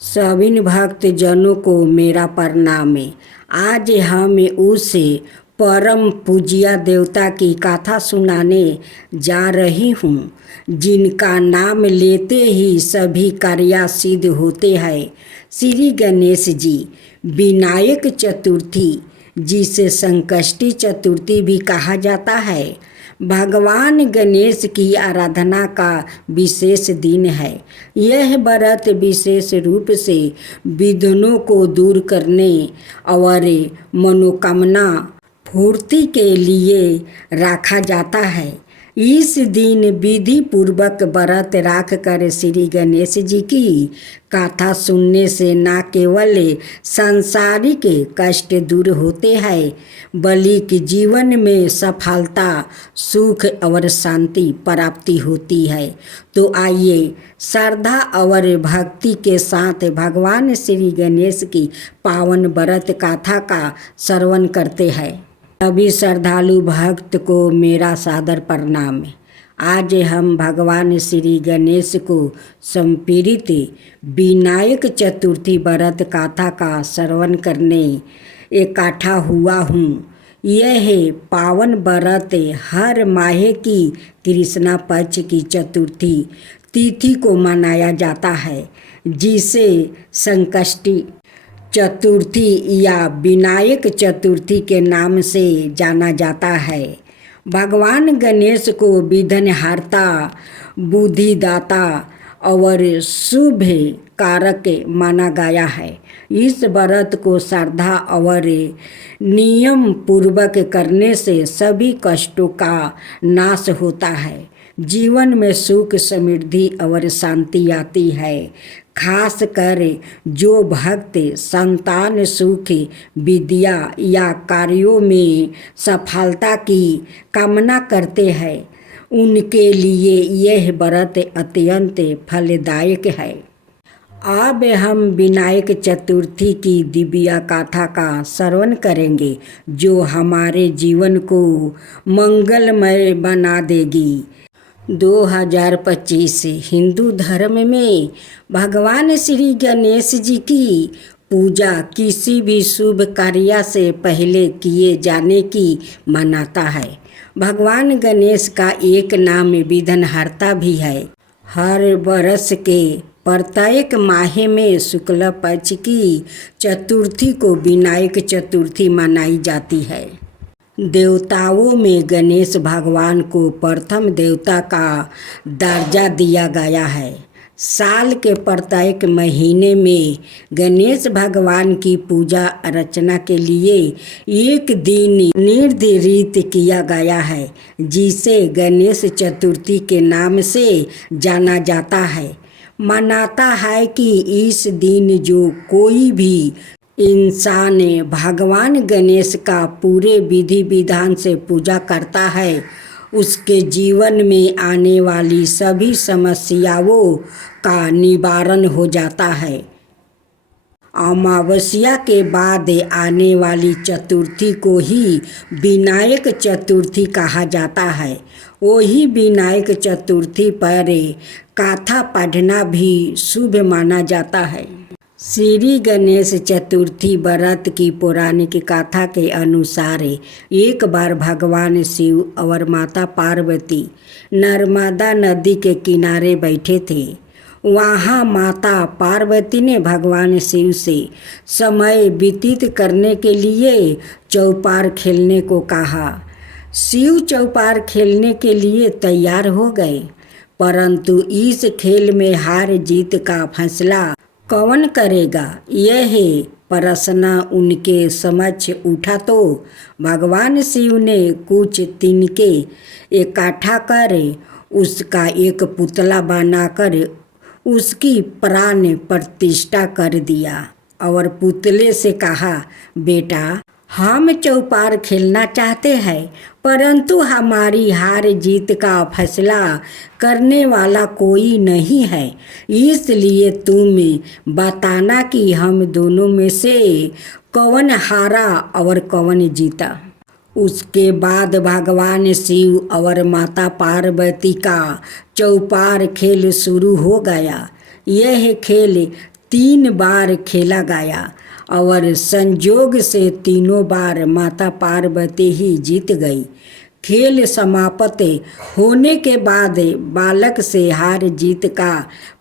सभी भक्त जनों को मेरा प्रणाम है। आज हम उस परम पूज्य देवता की कथा सुनाने जा रही हूँ, जिनका नाम लेते ही सभी कार्य सिद्ध होते हैं। श्री गणेश जी। विनायक चतुर्थी, जिसे संकष्टी चतुर्थी भी कहा जाता है, भगवान गणेश की आराधना का विशेष दिन है। यह व्रत विशेष रूप से विघ्नों को दूर करने और मनोकामना पूर्ति के लिए रखा जाता है। इस दिन विधि पूर्वक व्रत रख कर श्री गणेश जी की कथा सुनने से न केवल सांसारिक कष्ट दूर होते हैं, बल्कि जीवन में सफलता, सुख और शांति प्राप्ति होती है। तो आइए श्रद्धा और भक्ति के साथ भगवान श्री गणेश की पावन व्रत कथा का श्रवण करते हैं। सभी श्रद्धालु भक्त को मेरा सादर प्रणाम है। आज हम भगवान श्री गणेश को समर्पित विनायक चतुर्थी व्रत कथा का श्रवण करने इकट्ठा हुआ हूँ। यह पावन व्रत हर माह की कृष्णा पक्ष की चतुर्थी तिथि को मनाया जाता है, जिसे संकष्टी चतुर्थी या विनायक चतुर्थी के नाम से जाना जाता है। भगवान गणेश को विघ्नहर्ता, बुद्धिदाता और शुभ कारक माना गया है। इस व्रत को श्रद्धा और नियम पूर्वक करने से सभी कष्टों का नाश होता है, जीवन में सुख, समृद्धि और शांति आती है। खास कर जो भक्त संतान सुख, विद्या या कार्यों में सफलता की कामना करते हैं, उनके लिए यह व्रत अत्यंत फलदायक है। अब हम विनायक चतुर्थी की दिव्य कथा का श्रवण करेंगे, जो हमारे जीवन को मंगलमय बना देगी। 2025 हिंदू धर्म में भगवान श्री गणेश जी की पूजा किसी भी शुभ कार्य से पहले किए जाने की मान्यता है। भगवान गणेश का एक नाम विघ्नहर्ता भी है। हर वर्ष के प्रत्येक माह में शुक्ल पक्ष की चतुर्थी को विनायक चतुर्थी मनाई जाती है। देवताओं में गणेश भगवान को प्रथम देवता का दर्जा दिया गया है। साल के प्रत्येक महीने में गणेश भगवान की पूजा अर्चना के लिए एक दिन निर्धारित किया गया है, जिसे गणेश चतुर्थी के नाम से जाना जाता है। मानता है कि इस दिन जो कोई भी इंसान भगवान गणेश का पूरे विधि विधान से पूजा करता है, उसके जीवन में आने वाली सभी समस्याओं का निवारण हो जाता है। अमावस्या के बाद आने वाली चतुर्थी को ही विनायक चतुर्थी कहा जाता है। वही विनायक चतुर्थी पर कथा पढ़ना भी शुभ माना जाता है। श्री गणेश चतुर्थी व्रत की पौराणिक कथा के अनुसार एक बार भगवान शिव और माता पार्वती नर्मदा नदी के किनारे बैठे थे। वहाँ माता पार्वती ने भगवान शिव से समय व्यतीत करने के लिए चौपार खेलने को कहा। शिव चौपार खेलने के लिए तैयार हो गए, परंतु इस खेल में हार जीत का फैसला कौन करेगा, यह प्रश्न उनके समक्ष उठा तो भगवान शिव ने कुछ तिनके इकट्ठा कर उसका एक पुतला बनाकर उसकी प्राण प्रतिष्ठा कर दिया और पुतले से कहा, बेटा, हम चौपार खेलना चाहते हैं, परंतु हमारी हार जीत का फैसला करने वाला कोई नहीं है। इसलिए तुम बताना कि हम दोनों में से कौन हारा और कौन जीता। उसके बाद भगवान शिव और माता पार्वती का चौपार खेल शुरू हो गया। यह खेल 3 बार खेला गया और संजोग से तीनों बार माता पार्वती ही जीत गई। खेल समाप्त होने के बाद बालक से हार जीत का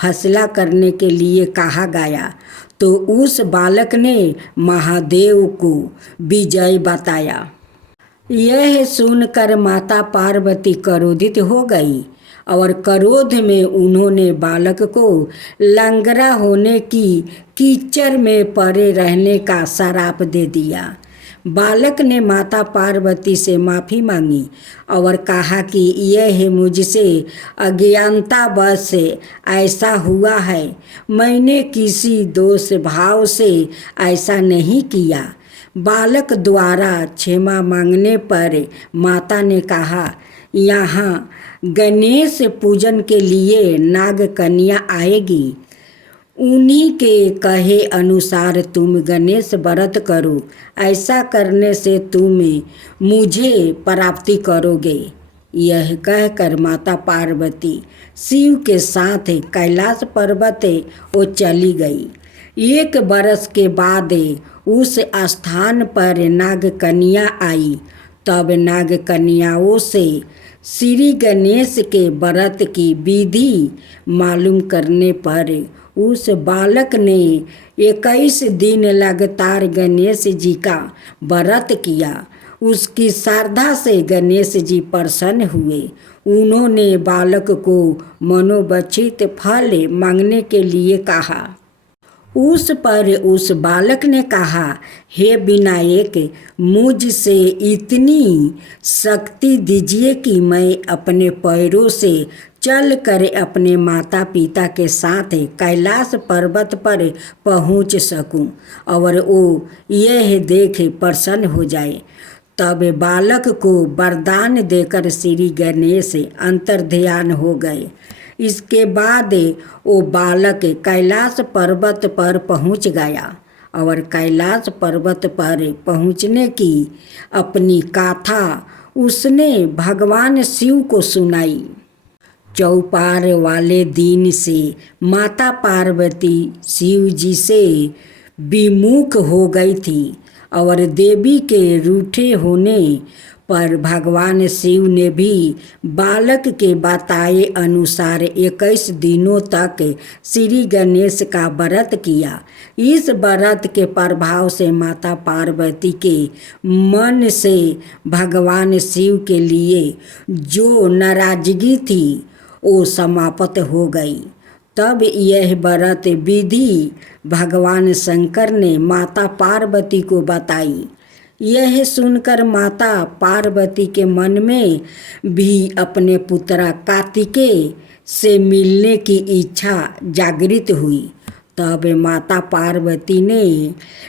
फैसला करने के लिए कहा गया तो उस बालक ने महादेव को विजय बताया। यह सुनकर माता पार्वती क्रोधित हो गई और क्रोध में उन्होंने बालक को लंगड़ा होने की कीचड़ में पड़े रहने का श्राप दे दिया। बालक ने माता पार्वती से माफ़ी मांगी और कहा कि यह मुझसे अज्ञानतावश ऐसा हुआ है, मैंने किसी दोष भाव से ऐसा नहीं किया। बालक द्वारा क्षमा मांगने पर माता ने कहा, यहाँ गणेश पूजन के लिए नाग कन्या आएगी, उन्हीं के कहे अनुसार तुम गणेश व्रत करो, ऐसा करने से तुम मुझे प्राप्ति करोगे। यह कहकर माता पार्वती शिव के साथ कैलाश पर्वत वो चली गई। 1 बरस के बाद उस स्थान पर नाग कन्या आई। तब नाग कन्याओं से श्री गणेश के व्रत की विधि मालूम करने पर उस बालक ने 21 दिन लगातार गणेश जी का व्रत किया। उसकी श्रद्धा से गणेश जी प्रसन्न हुए। उन्होंने बालक को मनोवांछित फल मांगने के लिए कहा। उस पर उस बालक ने कहा, हे विनायक, मुझसे इतनी शक्ति दीजिए कि मैं अपने पैरों से चल कर अपने माता पिता के साथ कैलाश पर्वत पर पहुंच सकूं और वो यह देख प्रसन्न हो जाए। तब बालक को वरदान देकर श्री गणेश अंतर्ध्यान हो गए। इसके बाद वो बालक कैलाश पर्वत पर पहुंच गया और कैलाश पर्वत पर पहुंचने की अपनी गाथा उसने भगवान शिव को सुनाई। चौपार वाले दिन से माता पार्वती शिव जी से विमुख हो गई थी और देवी के रूठे होने पर भगवान शिव ने भी बालक के बताए अनुसार 21 दिनों तक श्री गणेश का व्रत किया। इस व्रत के प्रभाव से माता पार्वती के मन से भगवान शिव के लिए जो नाराजगी थी वो समाप्त हो गई। तब यह व्रत विधि भगवान शंकर ने माता पार्वती को बताई। यह सुनकर माता पार्वती के मन में भी अपने पुत्र कार्तिकेय से मिलने की इच्छा जागृत हुई। तब माता पार्वती ने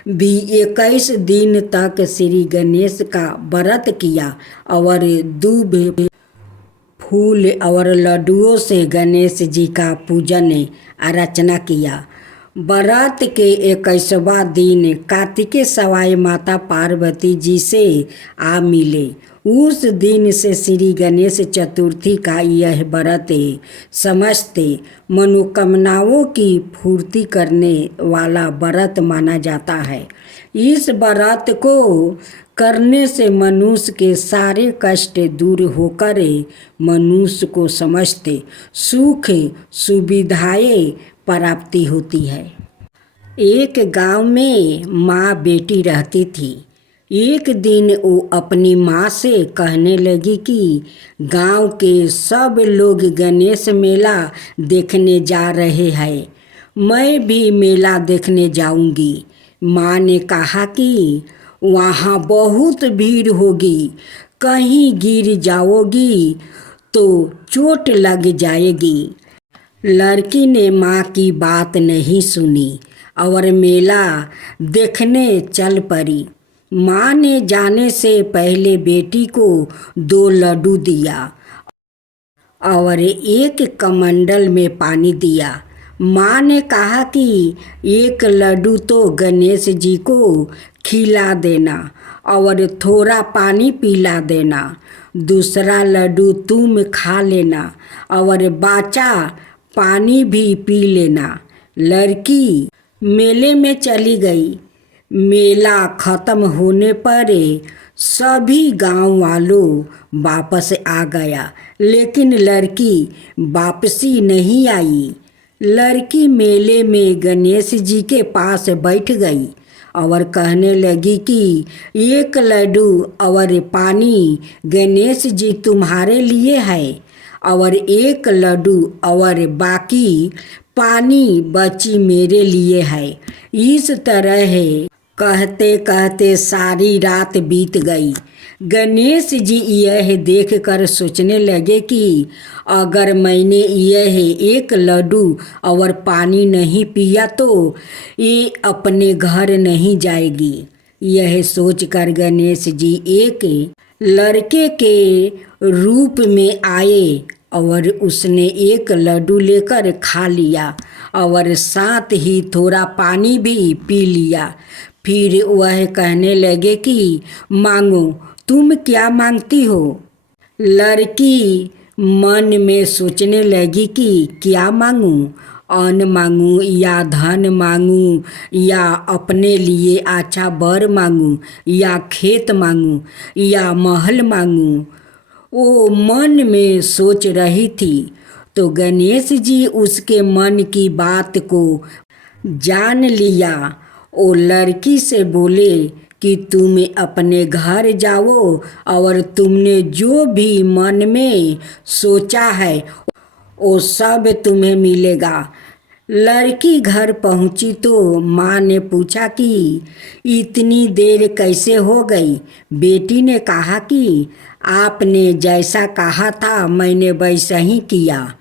भी 21 दिन तक श्री गणेश का व्रत किया और दूब, फूल और लड्डुओं से गणेश जी का पूजन अर्चना किया। व्रत के 21वां दिन कार्तिकेय सवाई माता पार्वती जी से आ मिले। उस दिन से श्री गणेश चतुर्थी का यह व्रत समस्त मनोकामनाओं की पूर्ति करने वाला व्रत माना जाता है। इस व्रत को करने से मनुष्य के सारे कष्ट दूर होकर मनुष्य को समस्त सुख सुविधाएं प्राप्ति होती है। एक गांव में माँ बेटी रहती थी। एक दिन वो अपनी माँ से कहने लगी कि गांव के सब लोग गणेश मेला देखने जा रहे हैं, मैं भी मेला देखने जाऊंगी। माँ ने कहा कि वहाँ बहुत भीड़ होगी, कहीं गिर जाओगी तो चोट लग जाएगी। लड़की ने माँ की बात नहीं सुनी और मेला देखने चल पड़ी। माँ ने जाने से पहले बेटी को 2 लड्डू दिया और एक कमंडल में पानी दिया। माँ ने कहा कि एक लड्डू तो गणेश जी को खिला देना और थोड़ा पानी पिला देना, दूसरा लड्डू तुम खा लेना और बाचा पानी भी पी लेना। लड़की मेले में चली गई। मेला खत्म होने पर सभी गांव वालों वापस आ गया, लेकिन लड़की वापसी नहीं आई। लड़की मेले में गणेश जी के पास बैठ गई और कहने लगी कि एक लड्डू और पानी गणेश जी तुम्हारे लिए है और एक लड्डू और बाकी पानी बची मेरे लिए है। इस तरह कहते कहते सारी रात बीत गई। गणेश जी यह देखकर सोचने लगे कि अगर मैंने यह एक लड्डू और पानी नहीं पिया तो ये अपने घर नहीं जाएगी। यह सोचकर गणेश जी एक लड़के के रूप में आए और उसने एक लड्डू लेकर खा लिया और साथ ही थोड़ा पानी भी पी लिया। फिर वह कहने लगे कि मांगो, तुम क्या मांगती हो? लड़की मन में सोचने लगी कि क्या मांगूं, अन्न मांगूं या धन मांगूं या अपने लिए अच्छा वर मांगूं या खेत मांगूं या महल मांगूं। वो मन में सोच रही थी तो गणेश जी उसके मन की बात को जान लिया। वो लड़की से बोले कि तुम अपने घर जाओ और तुमने जो भी मन में सोचा है वो सब तुम्हें मिलेगा। लड़की घर पहुंची तो माँ ने पूछा कि इतनी देर कैसे हो गई? बेटी ने कहा कि आपने जैसा कहा था मैंने वैसा ही किया।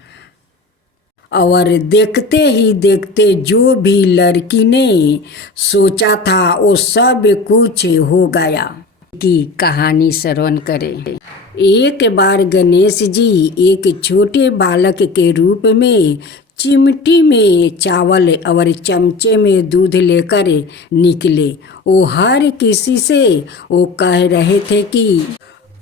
और देखते ही देखते जो भी लड़की ने सोचा था वो सब कुछ हो गया। की कहानी श्रवण करें। एक बार गणेश जी एक छोटे बालक के रूप में चिमटी में चावल और चमचे में दूध लेकर निकले। वो हर किसी से वो कह रहे थे कि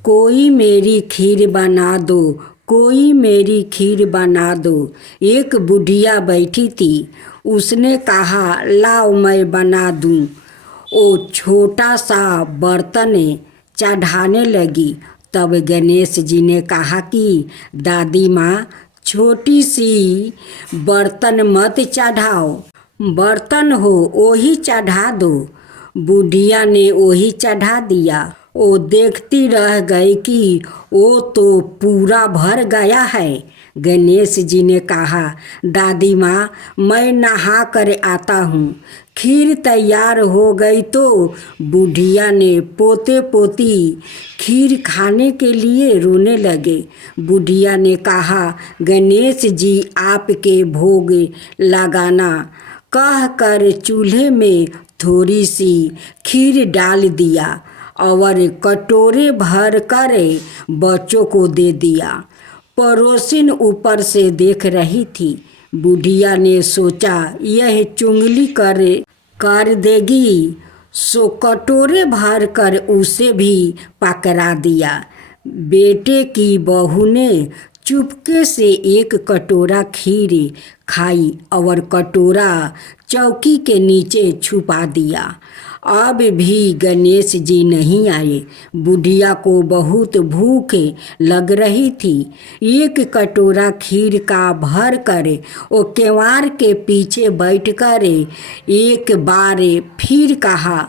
कोई मेरी खीर बना दो, कोई मेरी खीर बना दो। एक बुढ़िया बैठी थी, उसने कहा लाओ मैं बना दूं। वो छोटा सा बर्तन चढ़ाने लगी। तब गणेश जी ने कहा कि दादी माँ छोटी सी बर्तन मत चढ़ाओ, बर्तन हो वही चढ़ा दो। बुढ़िया ने वही चढ़ा दिया। वो देखती रह गई कि वो तो पूरा भर गया है। गणेश जी ने कहा दादी माँ मैं नहा कर आता हूँ। खीर तैयार हो गई तो बुढ़िया ने पोते पोती खीर खाने के लिए रोने लगे। बुढ़िया ने कहा गणेश जी आपके भोग लगाना कह कर चूल्हे में थोड़ी सी खीर डाल दिया और कटोरे भर कर बच्चों को दे दिया। पड़ोसिन ऊपर से देख रही थी। बुढ़िया ने सोचा यह चुंगली कर देगी, सो कटोरे भर कर उसे भी पकड़ा दिया। बेटे की बहू ने चुपके से एक कटोरा खीर खाई और कटोरा चौकी के नीचे छुपा दिया। अब भी गणेश जी नहीं आए। बुढ़िया को बहुत भूख लग रही थी। एक कटोरा खीर का भर कर वो केवाड़ के पीछे बैठकर एक बार फिर कहा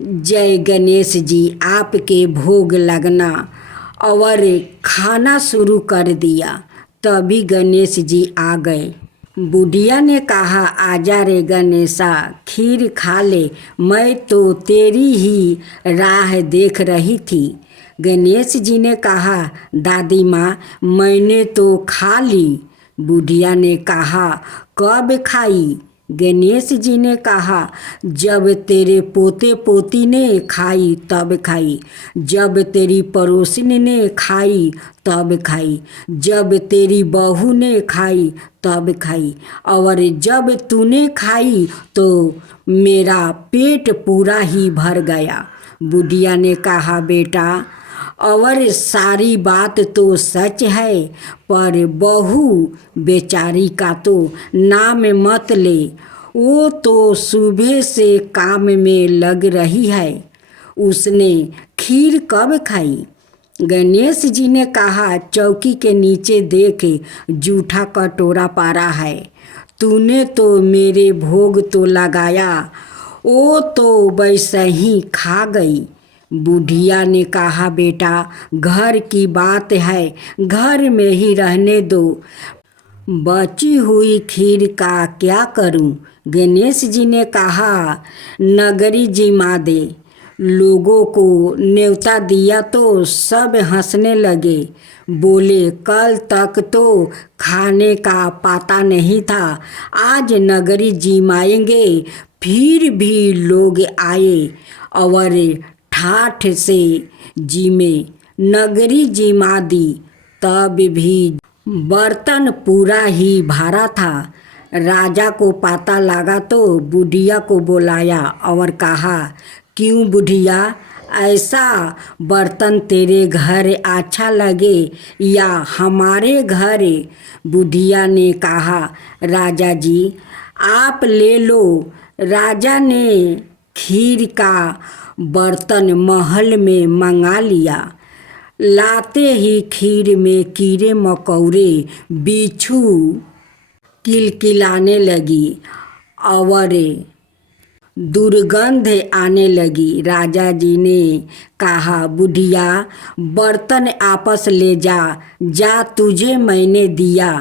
जय गणेश जी आपके भोग लगना और खाना शुरू कर दिया। तभी गणेश जी आ गए। बुढ़िया ने कहा आजा रे गणेशा खीर खा ले, मैं तो तेरी ही राह देख रही थी। गणेश जी ने कहा दादी माँ मैंने तो खा ली। बुढ़िया ने कहा कब खाई? गणेश जी ने कहा जब तेरे पोते पोती ने खाई तब खाई, जब तेरी पड़ोसिन ने खाई तब खाई, जब तेरी बहू ने खाई तब खाई और जब तूने खाई तो मेरा पेट पूरा ही भर गया। बुढ़िया ने कहा बेटा और सारी बात तो सच है, पर बहू बेचारी का तो नाम मत ले। वो तो सुबह से काम में लग रही है, उसने खीर कब खाई? गणेश जी ने कहा, चौकी के नीचे देख जूठा कटोरा पारा है, तूने तो मेरे भोग तो लगाया, वो तो वैसे ही खा गई। बुढ़िया ने कहा, बेटा घर की बात है, घर में ही रहने दो, बची हुई खीर का क्या करूं? गणेश जी ने कहा, नगरी जिमा दे। लोगों को न्योता दिया तो सब हंसने लगे, बोले कल तक तो खाने का पता नहीं था, आज नगरी जिमाएंगे। फिर भी लोग आए और ठाठ से जिमे, नगरी जिमा दी, तब भी बर्तन पूरा ही भरा था। राजा को पता लगा तो बुढ़िया को बुलाया और कहा, क्यों बुढ़िया, ऐसा बर्तन तेरे घर अच्छा लगे या हमारे घर? बुढ़िया ने कहा, राजा जी आप ले लो। राजा ने खीर का बर्तन महल में मंगा लिया। लाते ही खीर में कीड़े मकोड़े, बिच्छू किलकिलाने लगी और दुर्गंध आने लगी। राजा जी ने कहा, बुढ़िया बर्तन आपस ले जा, जा तुझे मैंने दिया।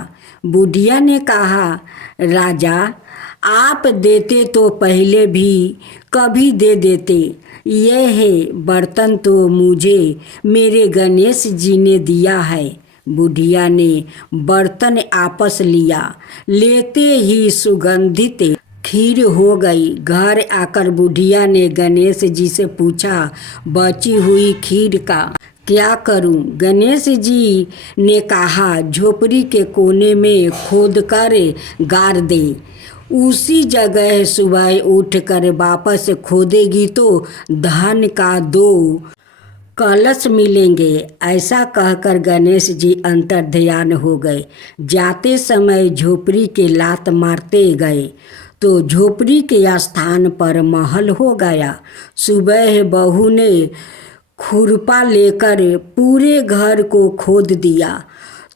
बुढ़िया ने कहा, राजा आप देते तो पहले भी कभी दे देते, ये है बर्तन तो मुझे मेरे गणेश जी ने दिया है। बुढ़िया ने बर्तन आपस लिया, लेते ही सुगंधित खीर हो गई। घर आकर बुढ़िया ने गणेश जी से पूछा, बची हुई खीर का क्या करूं? गणेश जी ने कहा, झोपड़ी के कोने में खोद कर गाड़ दे, उसी जगह सुबह उठकर वापस खोदेगी तो धन का 2 कलश मिलेंगे। ऐसा कहकर गणेश जी अंतर्ध्यान हो गए। जाते समय झोपड़ी के लात मारते गए तो झोपड़ी के स्थान पर महल हो गया। सुबह बहू ने खुरपा लेकर पूरे घर को खोद दिया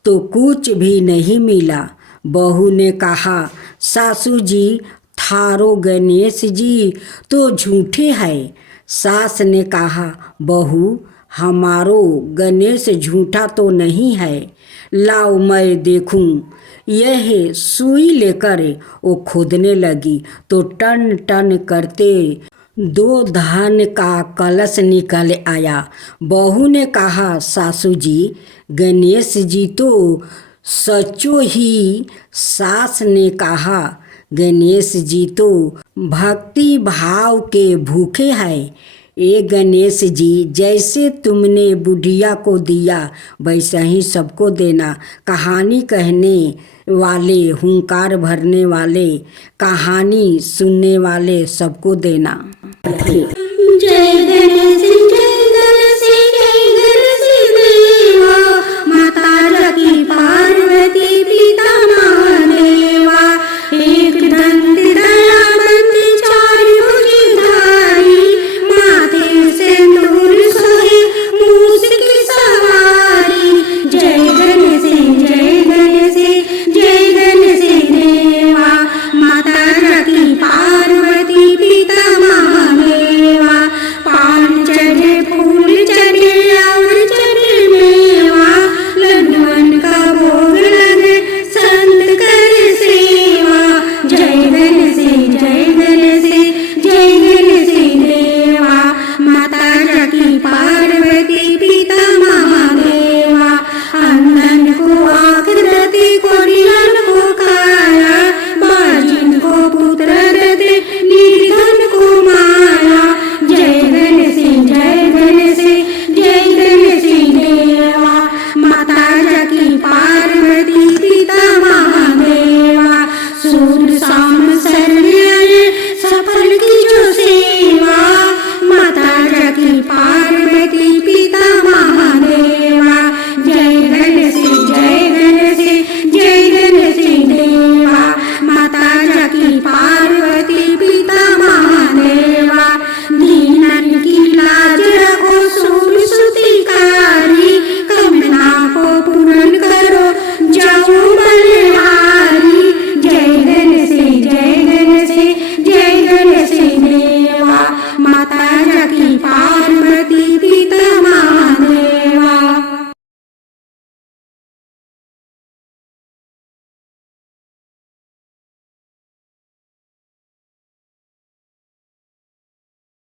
तो कुछ भी नहीं मिला। बहू ने कहा, सासू जी थारो गणेश जी तो झूठे हैं। सास ने कहा, बहू हमारो गणेश झूठा तो नहीं है, लाओ मैं देखूं। यह सुई लेकर वो खोदने लगी तो टन टन करते 2 धान का कलश निकल आया। बहू ने कहा, सासू जी गणेश जी तो सचो ही। सास ने कहा, गणेश जी तो भक्ति भाव के भूखे हैं। ए गणेश जी, जैसे तुमने बुढ़िया को दिया वैसा ही सबको देना। कहानी कहने वाले, हुंकार भरने वाले, कहानी सुनने वाले सबको देना। जय गणेश।